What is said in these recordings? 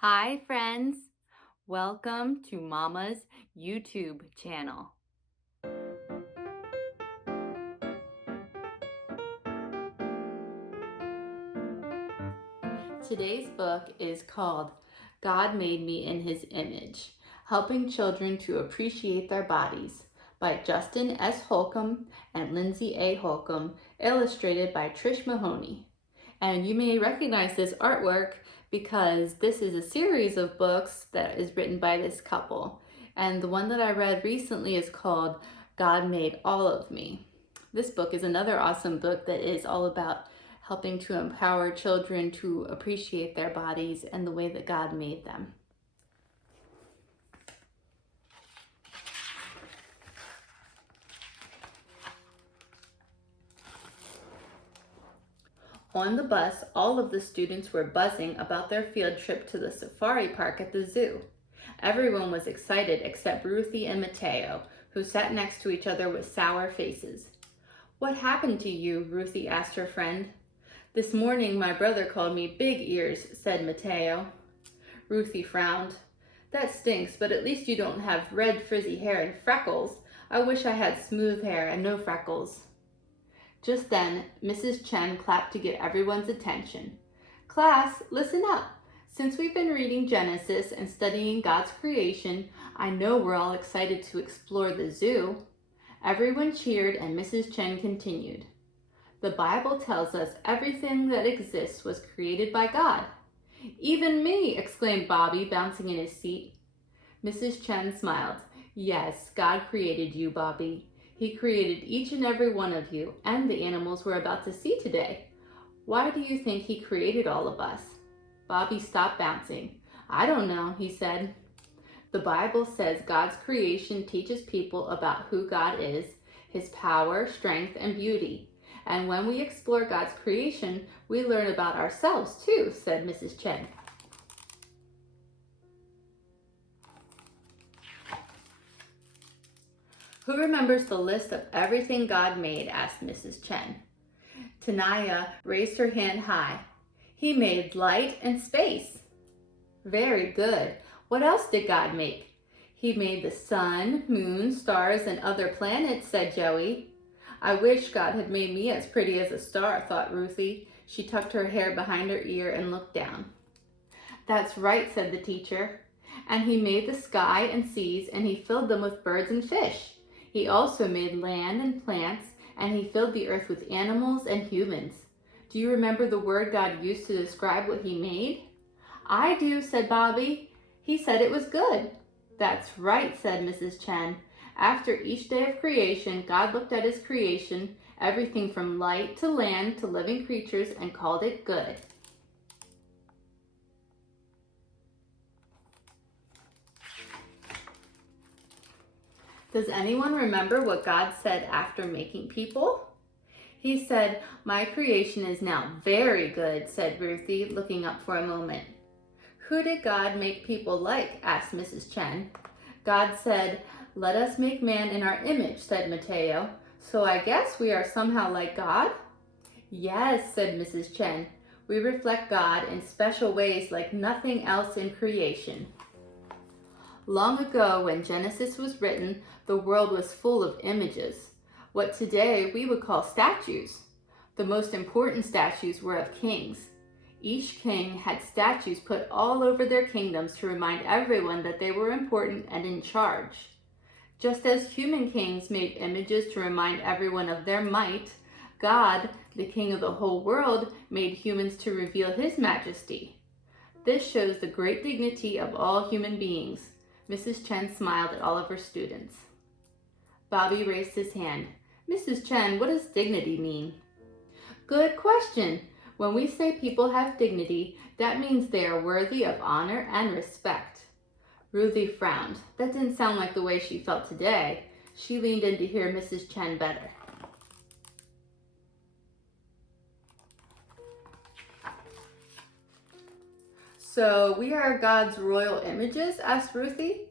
Hi friends, welcome to Mama's YouTube channel. Today's book is called God Made Me in His Image, Helping Children to Appreciate Their Bodies by Justin S. Holcomb and Lindsey A. Holcomb, illustrated by Trish Mahoney. And you may recognize this artwork because this is a series of books that is written by this couple. And the one that I read recently is called God Made All of Me. This book is another awesome book that is all about helping to empower children to appreciate their bodies and the way that God made them. On the bus, all of the students were buzzing about their field trip to the safari park at the zoo. Everyone was excited except Ruthie and Mateo, who sat next to each other with sour faces. "What happened to you?" Ruthie asked her friend. "This morning my brother called me Big Ears," said Mateo. Ruthie frowned. "That stinks, but at least you don't have red frizzy hair and freckles. I wish I had smooth hair and no freckles." Just then, Mrs. Chen clapped to get everyone's attention. "Class, listen up. Since we've been reading Genesis and studying God's creation, I know we're all excited to explore the zoo." Everyone cheered and Mrs. Chen continued. "The Bible tells us everything that exists was created by God." "Even me!" exclaimed Bobby, bouncing in his seat. Mrs. Chen smiled. "Yes, God created you, Bobby. He created each and every one of you and the animals we're about to see today. Why do you think He created all of us?" Bobby stopped bouncing. "I don't know," he said. "The Bible says God's creation teaches people about who God is, His power, strength, and beauty. And when we explore God's creation, we learn about ourselves too," said Mrs. Chen. "Who remembers the list of everything God made?" asked Mrs. Chen. Tanaya raised her hand high. "He made light and space." "Very good. What else did God make?" "He made the sun, moon, stars, and other planets," said Joey. "I wish God had made me as pretty as a star," thought Ruthie. She tucked her hair behind her ear and looked down. "That's right," said the teacher. "And He made the sky and seas, and He filled them with birds and fish. He also made land and plants, and He filled the earth with animals and humans. Do you remember the word God used to describe what He made?" "I do," said Bobby. "He said it was good." "That's right," said Mrs. Chen. "After each day of creation, God looked at His creation, everything from light to land to living creatures, and called it good." Does anyone remember what God said after making people? He said, "My creation is now very good," said Ruthie, looking up for a moment. "Who did God make people like?" asked Mrs. Chen. "God said, 'Let us make man in our image,'" said Mateo. "So I guess we are somehow like God?" "Yes," said Mrs. Chen. "We reflect God in special ways like nothing else in creation." Long ago, when Genesis was written, the world was full of images, what today we would call statues. The most important statues were of kings. Each king had statues put all over their kingdoms to remind everyone that they were important and in charge. Just as human kings made images to remind everyone of their might, God, the king of the whole world, made humans to reveal His majesty. This shows the great dignity of all human beings. Mrs. Chen smiled at all of her students. Bobby raised his hand. "Mrs. Chen, what does dignity mean?" "Good question. When we say people have dignity, that means they are worthy of honor and respect." Ruthie frowned. That didn't sound like the way she felt today. She leaned in to hear Mrs. Chen better. "So we are God's royal images?" asked Ruthie.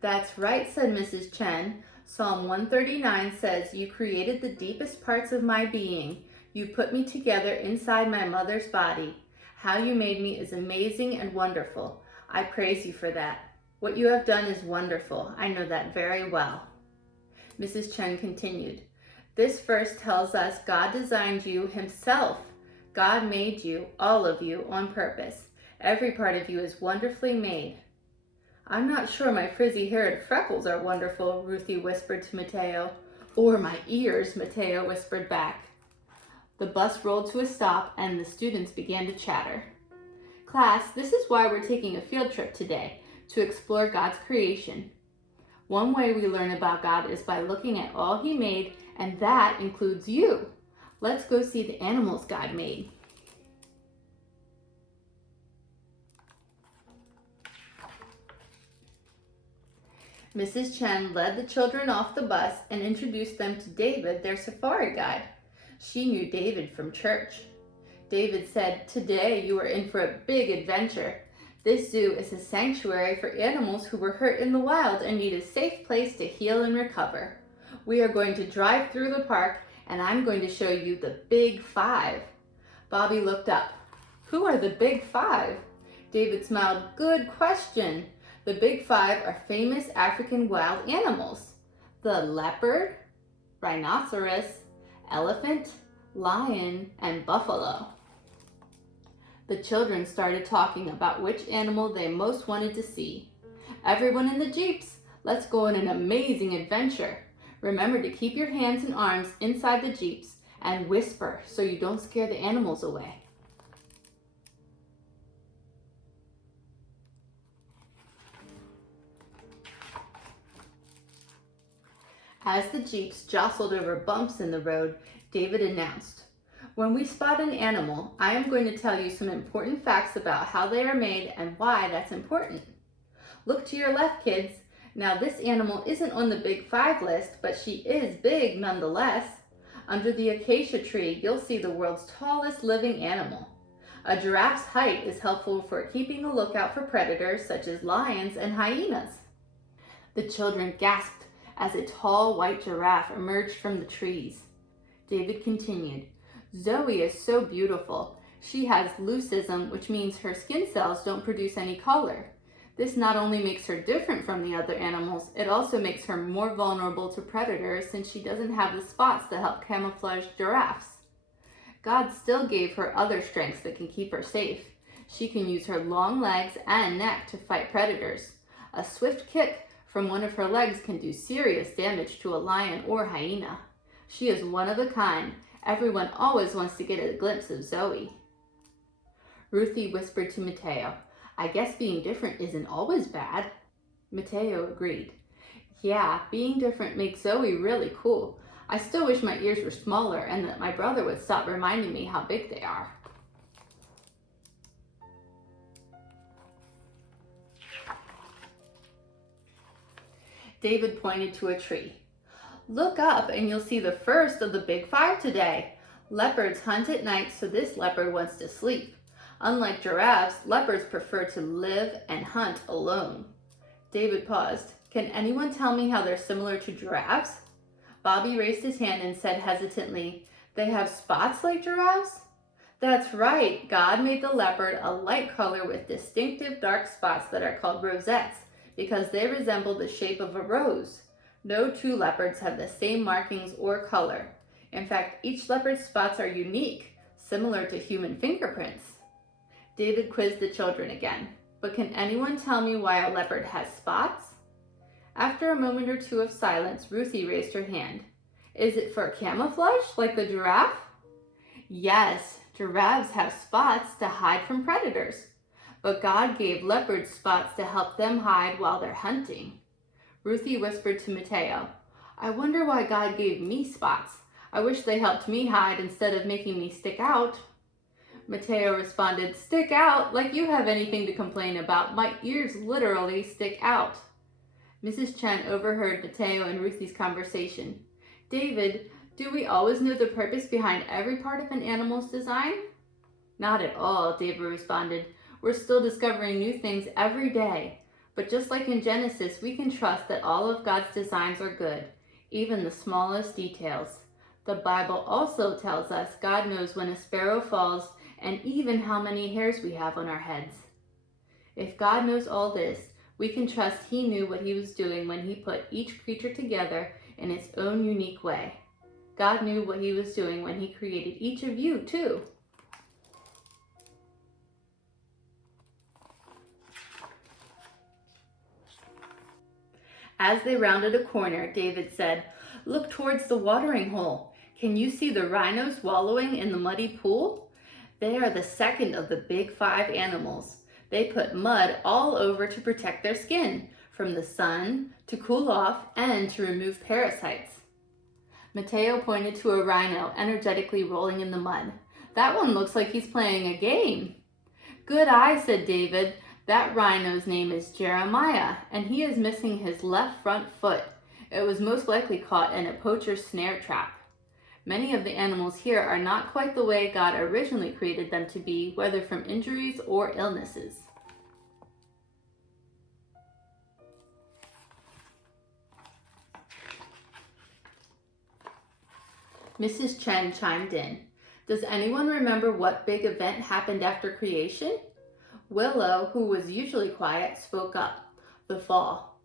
"That's right," said Mrs. Chen. "Psalm 139 says, 'You created the deepest parts of my being. You put me together inside my mother's body. How you made me is amazing and wonderful. I praise you for that. What you have done is wonderful. I know that very well. Mrs. Chen continued, this verse tells us God designed you himself. God made you, all of you, on purpose. Every part of you is wonderfully made. I'm not sure my frizzy hair and freckles are wonderful, Ruthie whispered to Mateo. Or my ears, Mateo whispered back. The bus rolled to a stop and the students began to chatter. Class, this is why we're taking a field trip today, to explore God's creation. One way we learn about God is by looking at all he made, and that includes you. Let's go see the animals God made. Mrs. Chen led the children off the bus and introduced them to David, their safari guide. She knew David from church. David said, today you are in for a big adventure. This zoo is a sanctuary for animals who were hurt in the wild and need a safe place to heal and recover. We are going to drive through the park and I'm going to show you the Big Five. Bobby looked up. Who are the Big Five? David smiled. Good question. The Big Five are famous African wild animals. The leopard, rhinoceros, elephant, lion, and buffalo. The children started talking about which animal they most wanted to see. Everyone in the jeeps, let's go on an amazing adventure. Remember to keep your hands and arms inside the jeeps and whisper so you don't scare the animals away. As the jeeps jostled over bumps in the road, David announced, when we spot an animal, I am going to tell you some important facts about how they are made and why that's important. Look to your left, kids. Now this animal isn't on the Big Five list, but she is big nonetheless. Under the acacia tree, you'll see the world's tallest living animal. A giraffe's height is helpful for keeping a lookout for predators such as lions and hyenas. The children gasped as a tall white giraffe emerged from the trees. David continued, Zoe is so beautiful. She has leucism, which means her skin cells don't produce any color. This not only makes her different from the other animals, it also makes her more vulnerable to predators since she doesn't have the spots that help camouflage giraffes. God still gave her other strengths that can keep her safe. She can use her long legs and neck to fight predators. A swift kick from one of her legs can do serious damage to a lion or hyena. She is one of a kind. Everyone always wants to get a glimpse of Zoe. Ruthie whispered to Mateo, I guess being different isn't always bad. Mateo agreed. Yeah, being different makes Zoe really cool. I still wish my ears were smaller and that my brother would stop reminding me how big they are. David pointed to a tree. Look up and you'll see the first of the Big Five today. Leopards hunt at night, so this leopard wants to sleep. Unlike giraffes, leopards prefer to live and hunt alone. David paused. Can anyone tell me how they're similar to giraffes? Bobby raised his hand and said hesitantly, they have spots like giraffes? That's right. God made the leopard a light color with distinctive dark spots that are called rosettes because they resemble the shape of a rose. No two leopards have the same markings or color. In fact, each leopard's spots are unique, similar to human fingerprints. David quizzed the children again. But can anyone tell me why a leopard has spots? After a moment or two of silence, Ruthie raised her hand. Is it for camouflage, like the giraffe? Yes, giraffes have spots to hide from predators. But God gave leopards spots to help them hide while they're hunting. Ruthie whispered to Mateo, I wonder why God gave me spots. I wish they helped me hide instead of making me stick out. Mateo responded, stick out? Like you have anything to complain about. My ears literally stick out. Mrs. Chen overheard Mateo and Ruthie's conversation. David, do we always know the purpose behind every part of an animal's design? Not at all, David responded. We're still discovering new things every day. But just like in Genesis, we can trust that all of God's designs are good, even the smallest details. The Bible also tells us God knows when a sparrow falls and even how many hairs we have on our heads. If God knows all this, we can trust He knew what He was doing when He put each creature together in its own unique way. God knew what He was doing when He created each of you, too. As they rounded a corner, David said, "Look towards the watering hole. Can you see the rhinos wallowing in the muddy pool? They are the second of the big 5 animals. They put mud all over to protect their skin from the sun, to cool off, and to remove parasites." Mateo pointed to a rhino energetically rolling in the mud. "That one looks like he's playing a game." "Good eye," said David. "That rhino's name is Jeremiah, and he is missing his left front foot. It was most likely caught in a poacher's snare trap. Many of the animals here are not quite the way God originally created them to be, whether from injuries or illnesses." Mrs. Chen chimed in. "Does anyone remember what big event happened after creation?" Willow, who was usually quiet, spoke up. "The fall."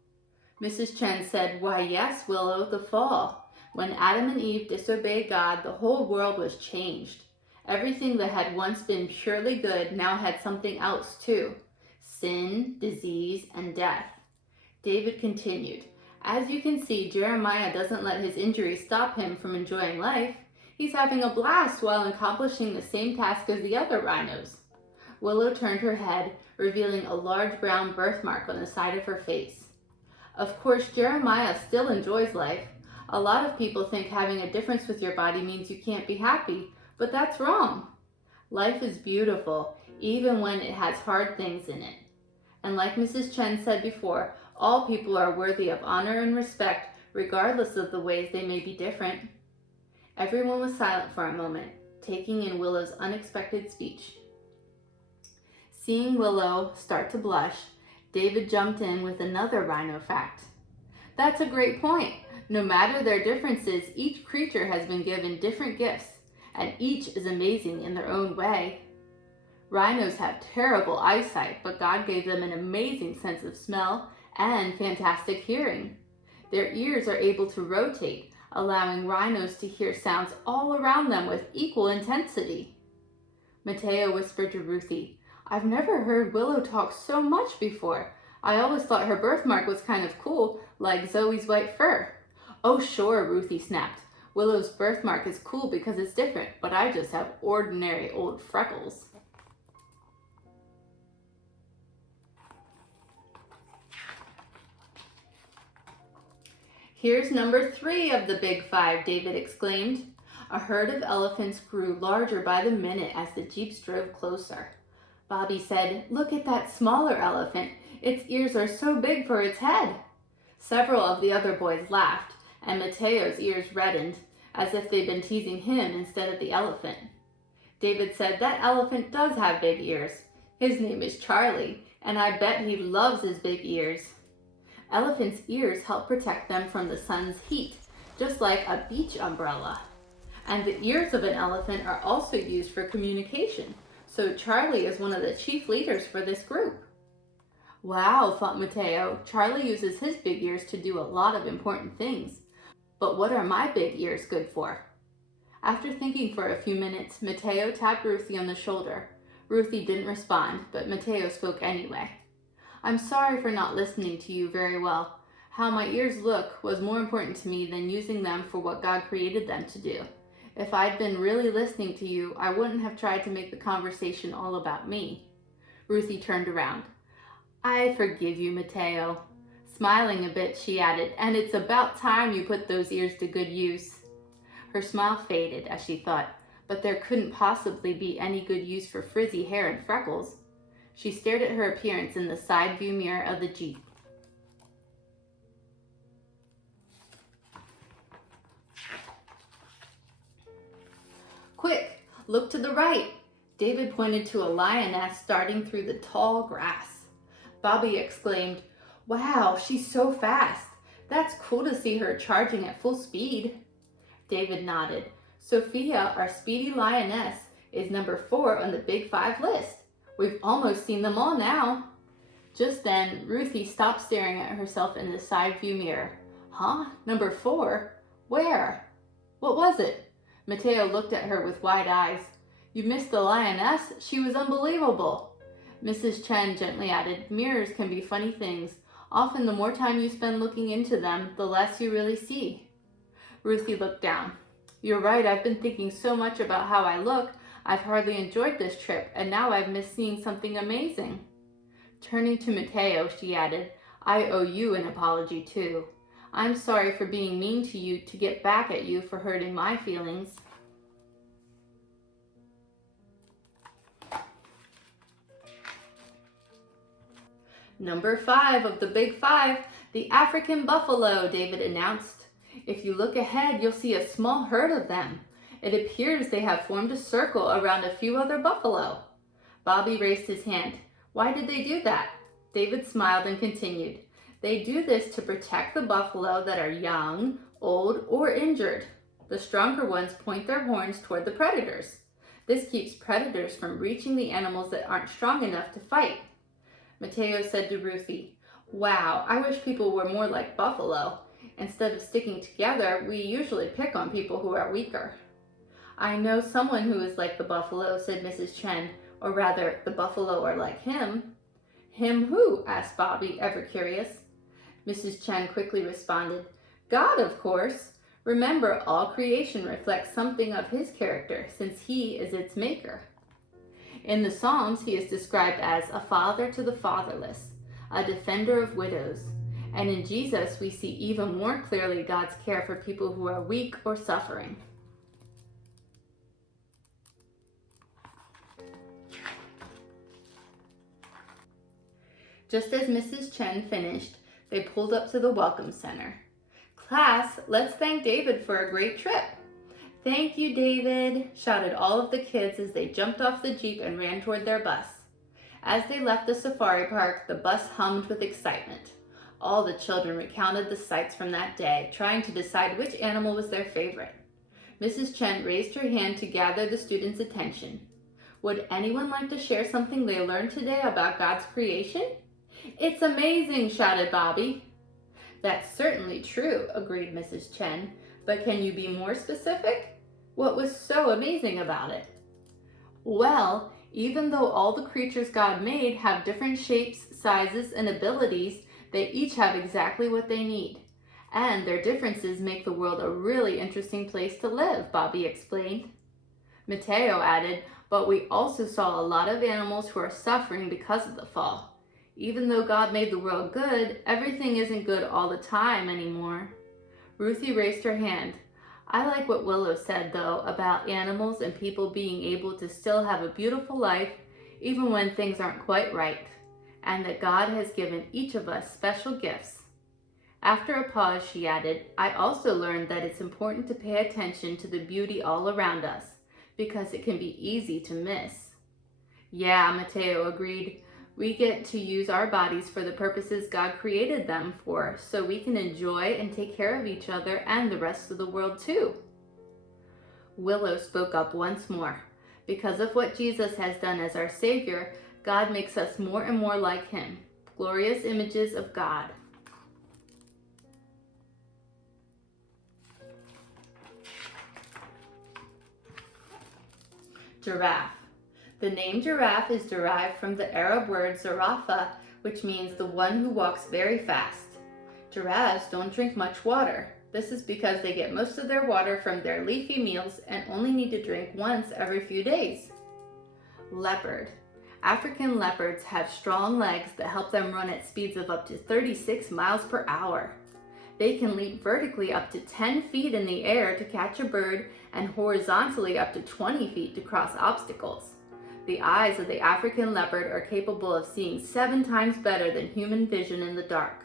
Mrs. Chen said, "Why, yes, Willow, the fall. When Adam and Eve disobeyed God, the whole world was changed. Everything that had once been purely good now had something else too: sin, disease, and death." David continued, "As you can see, Jeremiah doesn't let his injuries stop him from enjoying life. He's having a blast while accomplishing the same task as the other rhinos." Willow turned her head, revealing a large brown birthmark on the side of her face. "Of course, Jeremiah still enjoys life. A lot of people think having a difference with your body means you can't be happy, but that's wrong. Life is beautiful, even when it has hard things in it. And like Mrs. Chen said before, all people are worthy of honor and respect, regardless of the ways they may be different." Everyone was silent for a moment, taking in Willow's unexpected speech. Seeing Willow start to blush, David jumped in with another rhino fact. "That's a great point. No matter their differences, each creature has been given different gifts, and each is amazing in their own way. Rhinos have terrible eyesight, but God gave them an amazing sense of smell and fantastic hearing. Their ears are able to rotate, allowing rhinos to hear sounds all around them with equal intensity." Mateo whispered to Ruthie, "I've never heard Willow talk so much before. I always thought her birthmark was kind of cool, like Zoe's white fur." "Oh sure," Ruthie snapped. "Willow's birthmark is cool because it's different, but I just have ordinary old freckles." "Here's number 3 of the big 5, David exclaimed. A herd of elephants grew larger by the minute as the jeeps drove closer. Bobby said, "Look at that smaller elephant. Its ears are so big for its head." Several of the other boys laughed, and Mateo's ears reddened, as if they'd been teasing him instead of the elephant. David said, "That elephant does have big ears. His name is Charlie, and I bet he loves his big ears." Elephants' ears help protect them from the sun's heat, just like a beach umbrella. And the ears of an elephant are also used for communication, so Charlie is one of the chief leaders for this group. Wow, thought Mateo, Charlie uses his big ears to do a lot of important things. But what are my big ears good for? After thinking for a few minutes, Mateo tapped Ruthie on the shoulder. Ruthie didn't respond, but Mateo spoke anyway. "I'm sorry for not listening to you very well. How my ears look was more important to me than using them for what God created them to do. If I'd been really listening to you, I wouldn't have tried to make the conversation all about me." Ruthie turned around. "I forgive you, Mateo." Smiling a bit, she added, "And it's about time you put those ears to good use." Her smile faded as she thought, but there couldn't possibly be any good use for frizzy hair and freckles. She stared at her appearance in the side view mirror of the Jeep. "Quick, look to the right." David pointed to a lioness darting through the tall grass. Bobby exclaimed, "Wow, she's so fast. That's cool to see her charging at full speed." David nodded. "Sophia, our speedy lioness, is number 4 on the Big 5 list. We've almost seen them all now." Just then, Ruthie stopped staring at herself in the side view mirror. Huh? Number 4? Where? What was it? Mateo looked at her with wide eyes. You missed the lioness? She was unbelievable. Mrs. Chen gently added, mirrors can be funny things. Often the more time you spend looking into them, the less you really see. Ruthie looked down. You're right, I've been thinking so much about how I look. I've hardly enjoyed this trip, and now I've missed seeing something amazing. Turning to Mateo, she added, I owe you an apology too. I'm sorry for being mean to you to get back at you for hurting my feelings. Number 5 of the Big 5, the African buffalo, David announced. If you look ahead, you'll see a small herd of them. It appears they have formed a circle around a few other buffalo. Bobby raised his hand. Why did they do that? David smiled and continued. They do this to protect the buffalo that are young, old, or injured. The stronger ones point their horns toward the predators. This keeps predators from reaching the animals that aren't strong enough to fight. Mateo said to Ruthie, Wow, I wish people were more like buffalo. Instead of sticking together, we usually pick on people who are weaker. I know someone who is like the buffalo, said Mrs. Chen, or rather, the buffalo are like him. Him who? Asked Bobby, ever curious. Mrs. Chen quickly responded, God, of course. Remember, all creation reflects something of his character, since he is its maker. In the Psalms, he is described as a father to the fatherless, a defender of widows. And in Jesus, we see even more clearly God's care for people who are weak or suffering. Just as Mrs. Chen finished, they pulled up to the Welcome Center. Class, let's thank David for a great trip. Thank you, David, shouted all of the kids as they jumped off the Jeep and ran toward their bus. As they left the safari park, the bus hummed with excitement. All the children recounted the sights from that day, trying to decide which animal was their favorite. Mrs. Chen raised her hand to gather the students' attention. Would anyone like to share something they learned today about God's creation? It's amazing, shouted Bobby. That's certainly true, agreed Mrs. Chen, but can you be more specific? What was so amazing about it? Well, even though all the creatures God made have different shapes, sizes, and abilities, they each have exactly what they need. And their differences make the world a really interesting place to live, Bobby explained. Mateo added, but we also saw a lot of animals who are suffering because of the fall. Even though God made the world good, everything isn't good all the time anymore. Ruthie raised her hand. I like what Willow said, though, about animals and people being able to still have a beautiful life even when things aren't quite right, and that God has given each of us special gifts. After a pause, she added, I also learned that it's important to pay attention to the beauty all around us, because it can be easy to miss. Yeah, Mateo agreed. We get to use our bodies for the purposes God created them for, so we can enjoy and take care of each other and the rest of the world too. Willow spoke up once more. Because of what Jesus has done as our Savior, God makes us more and more like Him, glorious images of God. Giraffe. The name giraffe is derived from the Arab word zarafa, which means the one who walks very fast. Giraffes don't drink much water. This is because they get most of their water from their leafy meals and only need to drink once every few days. Leopard. African leopards have strong legs that help them run at speeds of up to 36 miles per hour. They can leap vertically up to 10 feet in the air to catch a bird and horizontally up to 20 feet to cross obstacles. The eyes of the African leopard are capable of seeing 7 times better than human vision in the dark.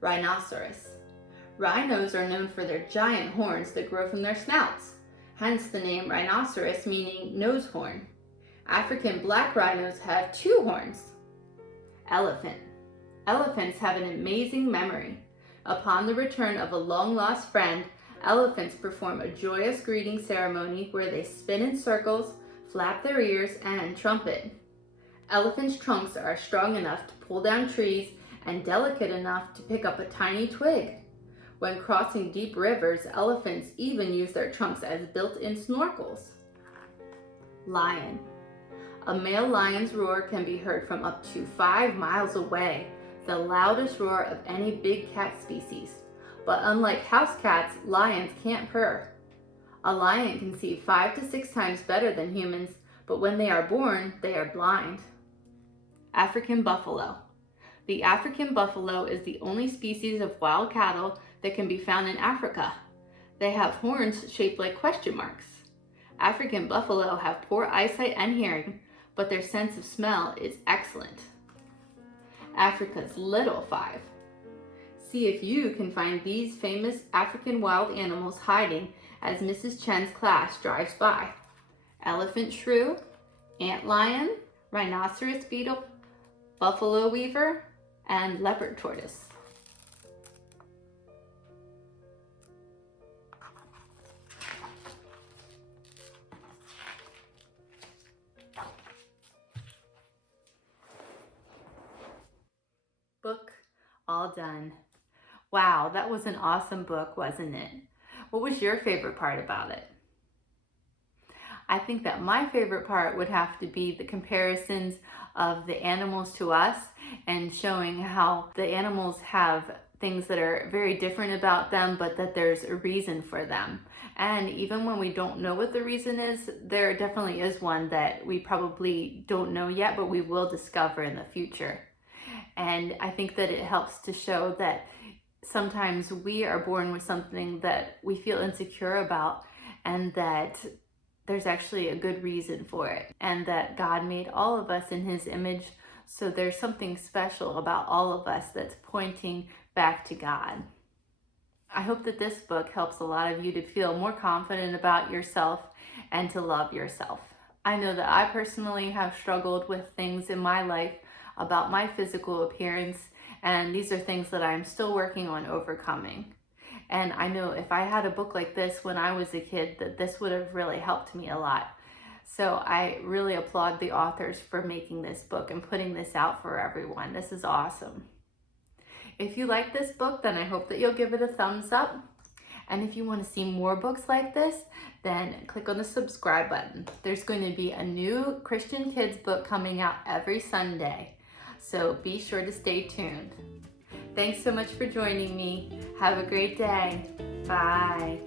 Rhinoceros. Rhinos are known for their giant horns that grow from their snouts, hence the name rhinoceros meaning nose horn. African black rhinos have 2 horns. Elephant. Elephants have an amazing memory. Upon the return of a long-lost friend, elephants perform a joyous greeting ceremony where they spin in circles, flap their ears, and trumpet. Elephants' trunks are strong enough to pull down trees and delicate enough to pick up a tiny twig. When crossing deep rivers, elephants even use their trunks as built-in snorkels. Lion. A male lion's roar can be heard from up to 5 miles away, the loudest roar of any big cat species. But unlike house cats, lions can't purr. A lion can see 5 to 6 times better than humans, but when they are born, they are blind. African buffalo. The African buffalo is the only species of wild cattle that can be found in Africa. They have horns shaped like question marks. African buffalo have poor eyesight and hearing, but their sense of smell is excellent. Africa's little 5. See if you can find these famous African wild animals hiding as Mrs. Chen's class drives by. Elephant shrew, antlion, rhinoceros beetle, buffalo weaver, and leopard tortoise. Book all done. Wow, that was an awesome book, wasn't it? What was your favorite part about it? I think that my favorite part would have to be the comparisons of the animals to us and showing how the animals have things that are very different about them, but that there's a reason for them. And even when we don't know what the reason is, there definitely is one that we probably don't know yet, but we will discover in the future. And I think that it helps to show that sometimes we are born with something that we feel insecure about, and that there's actually a good reason for it, and that God made all of us in His image, so there's something special about all of us that's pointing back to God. I hope that this book helps a lot of you to feel more confident about yourself and to love yourself. I know that I personally have struggled with things in my life about my physical appearance, and these are things that I'm still working on overcoming. And I know if I had a book like this when I was a kid, that this would have really helped me a lot. So I really applaud the authors for making this book and putting this out for everyone. This is awesome. If you like this book, then I hope that you'll give it a thumbs up. And if you want to see more books like this, then click on the subscribe button. There's going to be a new Christian kids book coming out every Sunday. So be sure to stay tuned. Thanks so much for joining me. Have a great day. Bye.